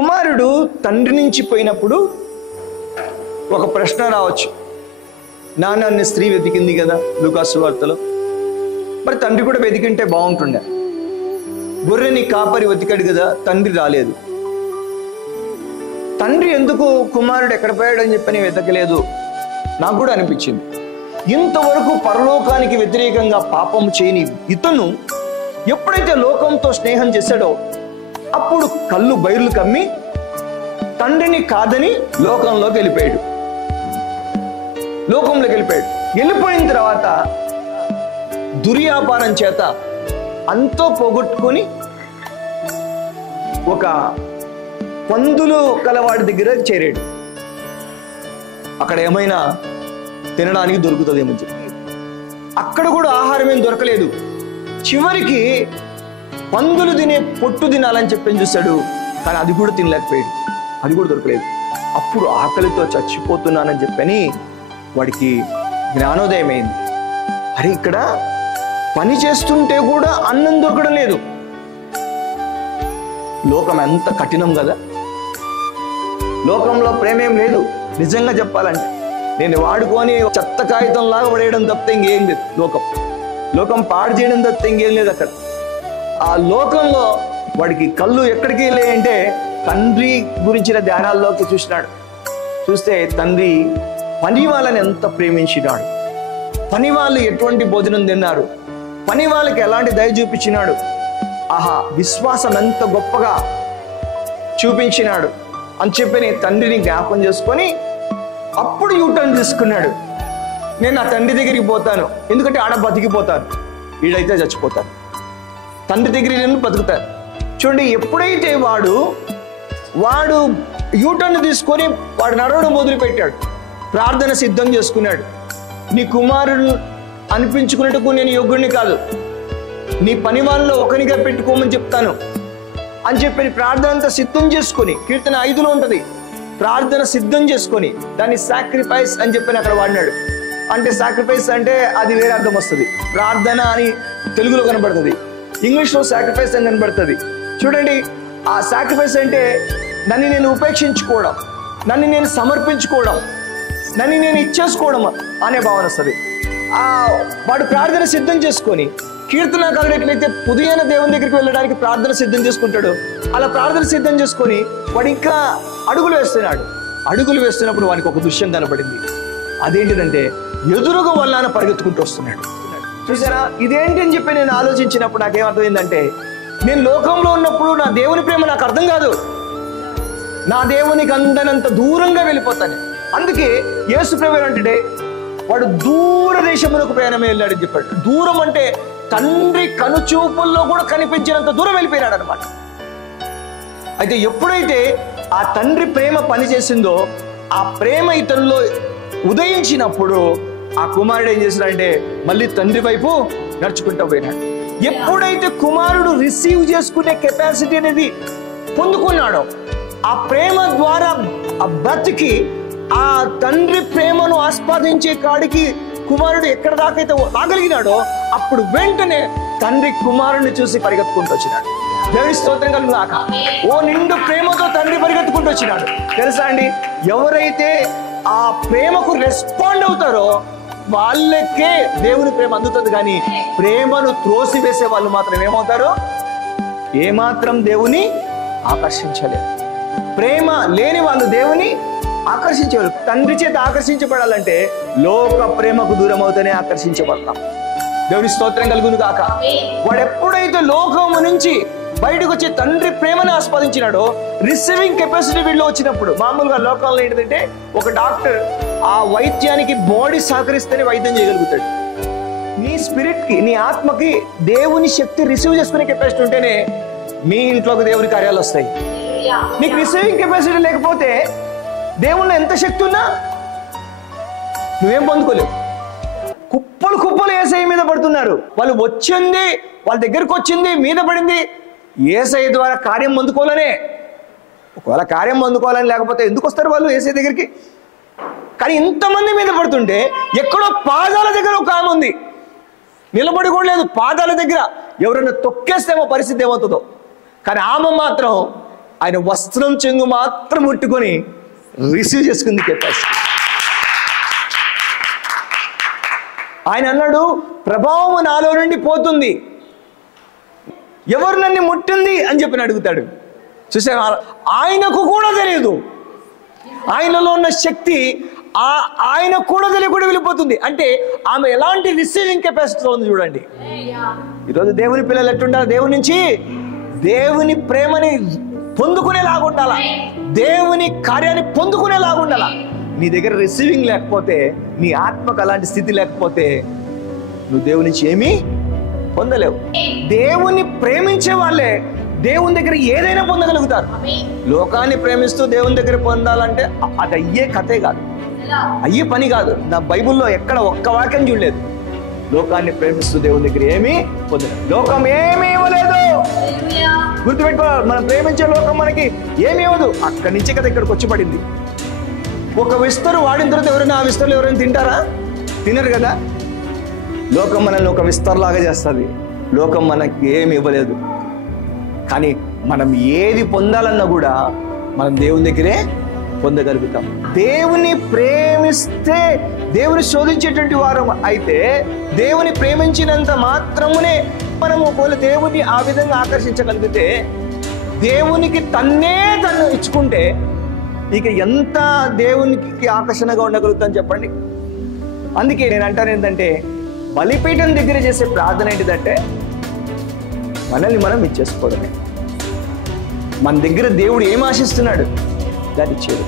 కుమారుడు తండ్రి నుంచి పోయినప్పుడు ఒక ప్రశ్న రావచ్చు, నాన్న స్త్రీ వెతికింది కదా లూకాసు వార్తలో, మరి తండ్రి కూడా వెతికింటే బాగుంటుండే. గొర్రెని కాపరి వెతికాడు కదా, తండ్రి రాలేదు. తండ్రి ఎందుకు కుమారుడు ఎక్కడ పోయాడు అని చెప్పని వెతకలేదు? నాకు కూడా అనిపించింది. ఇంతవరకు పరలోకానికి వ్యతిరేకంగా పాపం చేయని ఇతను ఎప్పుడైతే లోకంతో స్నేహం చేశాడో అప్పుడు కళ్ళు బయర్లు కమ్మి తండ్రిని కాదని లోకంలోకి వెళ్ళిపోయాడు. వెళ్ళిపోయిన తర్వాత దుర్వ్యాపారం చేత అంతో పోగొట్టుకొని ఒక పందులు కలవాడి దగ్గర చేరాడు. అక్కడ ఏమైనా తినడానికి దొరుకుతుందేమో చెప్పి అక్కడ కూడా ఆహారం ఏం దొరకలేదు. చివరికి పందులు తినే పొట్టు తినాలని చెప్పని చూశాడు, కానీ అది కూడా తినలేకపోయాడు, అది కూడా దొరకలేదు. అప్పుడు ఆకలితో చచ్చిపోతున్నానని చెప్పని వాడికి జ్ఞానోదయం అయింది. అరే, ఇక్కడ పని చేస్తుంటే కూడా అన్నం దొరకడం లేదు. లోకం ఎంత కఠినం కదా. లోకంలో ప్రేమేం లేదు. నిజంగా చెప్పాలంటే నేను వాడుకొని చెత్త కాగితం లాగా పడేయడం తప్పితే ఇంకేం లేదు. లోకం పాడు చేయడం తప్పితే ఇంకేం లేదు అక్కడ. ఆ లోకంలో వాడికి కళ్ళు ఎక్కడికి వెళ్ళాయంటే తండ్రి గురించిన ధ్యానాల్లోకి చూస్తే తండ్రి పని వాళ్ళని ఎంత ప్రేమించినాడు, పని వాళ్ళు ఎటువంటి భోజనం తిన్నారు, పని వాళ్ళకి ఎలాంటి దయ చూపించినాడు, ఆహా విశ్వాసం ఎంత గొప్పగా చూపించినాడు అని చెప్పి తండ్రిని జ్ఞాపకం చేసుకొని అప్పుడు యూటర్న్ తీసుకున్నాడు. నేను నా తండ్రి దగ్గరికి పోతాను, ఎందుకంటే ఆడ బతికిపోతాను, వీడైతే చచ్చిపోతాను, తండ్రి దగ్గర నేను బతుకుతాను. చూడండి, ఎప్పుడైతే వాడు యూటర్న్ తీసుకొని వాడు నడవడం మొదలుపెట్టాడు, ప్రార్థన సిద్ధం చేసుకున్నాడు. నీ కుమారుడు అనిపించుకున్నట్టుకు నేను యోగ్యుడిని కాదు, నీ పని వాళ్ళలో ఒకరిగా పెట్టుకోమని చెప్తాను అని చెప్పి ప్రార్థన అంతా సిద్ధం చేసుకొని, కీర్తన 5లో ఉంటుంది, ప్రార్థన సిద్ధం చేసుకొని దాన్ని సాక్రిఫైస్ అని చెప్పి అక్కడ వాడినాడు. అంటే సాక్రిఫైస్ అంటే అది వేరే అర్థం వస్తుంది, ప్రార్థన అని తెలుగులో కనబడుతుంది, ఇంగ్లీష్లో సాక్రిఫైస్ అని కనబడుతుంది. చూడండి, ఆ సాక్రిఫైస్ అంటే నన్ను నేను ఉపేక్షించుకోవడం, నన్ను నేను సమర్పించుకోవడం, నన్ను నేను ఇచ్చేసుకోవడం అనే భావన వస్తుంది. వాడు ప్రార్థన సిద్ధం చేసుకొని, కీర్తనకారుడు ఎట్లయితే పుదియైన దేవుని దగ్గరికి వెళ్ళడానికి ప్రార్థన సిద్ధం చేసుకుంటాడు, అలా ప్రార్థన సిద్ధం చేసుకొని వాడు ఇంకా అడుగులు వేస్తున్నప్పుడు వానికి ఒక దృశ్యం కనపడింది. అదేంటిదంటే ఎదురుగా వల్ల పరిగెత్తుకుంటూ వస్తున్నాడు. చూసారా, ఇదేంటి అని చెప్పి నేను ఆలోచించినప్పుడు నాకేమర్థమైందంటే, నేను లోకంలో ఉన్నప్పుడు నా దేవుని ప్రేమ నాకు అర్థం కాదు, నా దేవునికి అందనంత దూరంగా వెళ్ళిపోతాను. అందుకే యేసు ప్రభువు అంటే వాడు దూర దేశములకు ప్రయాణమే వెళ్ళాడని చెప్పాడు. దూరం అంటే తండ్రి కనుచూపుల్లో కూడా కనిపించినంత దూరం వెళ్ళిపోయినాడు అనమాట. అయితే ఎప్పుడైతే ఆ తండ్రి ప్రేమ పనిచేసిందో, ఆ ప్రేమ ఇతనిలో ఉదయించినప్పుడు ఆ కుమారుడు ఏం చేశాడంటే మళ్ళీ తండ్రి వైపు నడుచుకుంటూ పోయినాడు. ఎప్పుడైతే కుమారుడు రిసీవ్ చేసుకునే కెపాసిటీ అనేది పొందుకున్నాడో, ఆ ప్రేమ ద్వారా ఆ బ్రతికి ఆ తండ్రి ప్రేమను ఆస్వాదించే కాడికి కుమారుడు ఎక్కడ దాకైతే రాగలిగినాడో అప్పుడు వెంటనే తండ్రి కుమారుడిని చూసి పరిగెత్తుకుంటూ వచ్చినాడు. దేవుని స్తోత్రం కలుగుగాక. ఓ నిండు ప్రేమతో తండ్రి పరిగెత్తుకుంటూ వచ్చినాడు. తెలుసా అండి, ఎవరైతే ఆ ప్రేమకు రెస్పాండ్ అవుతారో వాళ్ళకే దేవుని ప్రేమ అందుతుంది. కానీ ప్రేమను త్రోసివేసే వాళ్ళు మాత్రం ఏమవుతారో ఏమాత్రం దేవుని ఆకర్షించలేరు. ప్రేమ లేని వాళ్ళు దేవుని ఆకర్షించేవారు. తండ్రి చేత ఆకర్షించబడాలంటే లోక ప్రేమకు దూరం అవుతూనే ఆకర్షించబడతాం. దేవుని స్తోత్రం కలుగును గాక. వాడు ఎప్పుడైతే లోకము నుంచి బయటకు వచ్చి తండ్రి ప్రేమను ఆస్వాదించినాడో, రిసీవింగ్ కెపాసిటీ వీళ్ళు వచ్చినప్పుడు, మామూలుగా లోకంలో ఏంటంటే ఒక డాక్టర్ ఆ వైద్యానికి బాడీ సహకరిస్తేనే వైద్యం చేయగలుగుతాడు. నీ స్పిరిట్ కి, నీ ఆత్మకి దేవుని శక్తి రిసీవ్ చేసుకునే కెపాసిటీ ఉంటేనే మీ ఇంట్లోకి దేవుని కార్యాలు వస్తాయి. నీకు రిసీవింగ్ కెపాసిటీ లేకపోతే దేవుళ్ళ ఎంత శక్తి ఉన్నా నువ్వేం పొందుకోలేవు. కుప్పలు యేసయ్య మీద పడుతున్నారు. వాళ్ళు వచ్చింది, వాళ్ళ దగ్గరకు వచ్చింది, మీద పడింది యేసయ్య ద్వారా కార్యం పొందుకోవాలనే. ఒకవేళ కార్యం పొందుకోవాలని లేకపోతే ఎందుకు వస్తారు వాళ్ళు యేసయ్య దగ్గరికి? కానీ ఇంతమంది మీద పడుతుంటే ఎక్కడో పాదాల దగ్గర ఒక ఆమె ఉంది, నిలబడి కూడా లేదు, పాదాల దగ్గర ఎవరైనా తొక్కేస్తేమో పరిస్థితి ఏమవుతుందో. కానీ ఆమె మాత్రం ఆయన వస్త్రం చెంగు మాత్రం ముట్టుకొని రిసీవ్ చేసుకుంది కెపాసిటీ. ఆయన అన్నాడు, ప్రభావం నాలో నుండి పోతుంది, ఎవరు నన్ను ముట్టింది అని చెప్పి అడుగుతాడు. చూసా, ఆయనకు కూడా తెలియదు, ఆయనలో ఉన్న శక్తి ఆయనకు కూడా తెలియకుండా వెళ్ళిపోతుంది. అంటే ఆమె ఎలాంటి రిసీవింగ్ కెపాసిటీలో ఉంది చూడండి. ఈరోజు దేవుని పిల్లలు ఎట్టుండాలి? దేవుని నుంచి దేవుని ప్రేమని పొందుకునేలాగా ఉండాలా, దేవుని కార్యాన్ని పొందుకునేలాగా ఉండాలా. నీ దగ్గర రిసీవింగ్ లేకపోతే, నీ ఆత్మకు అలాంటి స్థితి లేకపోతే నువ్వు దేవుని నుంచి ఏమీ పొందలేవు. దేవుని ప్రేమించే వాళ్ళే దేవుని దగ్గర ఏదైనా పొందగలుగుతారు. లోకాన్ని ప్రేమిస్తూ దేవుని దగ్గర పొందాలంటే అది అయ్యే కథే కాదు, అయ్యే పని కాదు. నా బైబిల్లో ఎక్కడ ఒక్క వాక్యం చూడలేదు లోకాన్ని ప్రేమిస్తూ దేవుని దగ్గర ఏమీ పొందలేదు. లోకం ఏమీ ఇవ్వలేదు. గుర్తుపెట్టుకోవాలి, మనం ప్రేమించే లోకం మనకి ఏమి ఇవ్వదు. అక్కడి నుంచి కదా ఇక్కడికి వచ్చి పడింది. ఒక విస్తరు వాడిన తర్వాత ఎవరైనా ఆ విస్తరులు ఎవరైనా తింటారా? తినరు కదా. లోకం మనల్ని ఒక విస్తరులాగా చేస్తుంది. లోకం మనకి ఏమి ఇవ్వలేదు. కానీ మనం ఏది పొందాలన్నా కూడా మనం దేవుని దగ్గరే పొందగలుగుతాం. దేవుని ప్రేమిస్తే దేవుని శోధించేటువంటి వారు అయితే, దేవుని ప్రేమించినంత మాత్రమునే మనము ఒకవేళ దేవుని ఆ విధంగా ఆకర్షించగలిగితే, దేవునికి తన్ను ఇచ్చుకుంటే ఇక ఎంత దేవునికి ఆకర్షణగా ఉండగలుగుతాం చెప్పండి. అందుకే నేను అంటాను ఏంటంటే, బలిపీఠం దగ్గర చేసే ప్రార్థన ఏంటిదంటే మనల్ని మనం ఇచ్చేసుకోవడమే. మన దగ్గర దేవుడు ఏం ఆశిస్తున్నాడు దాన్ని ఇచ్చేది.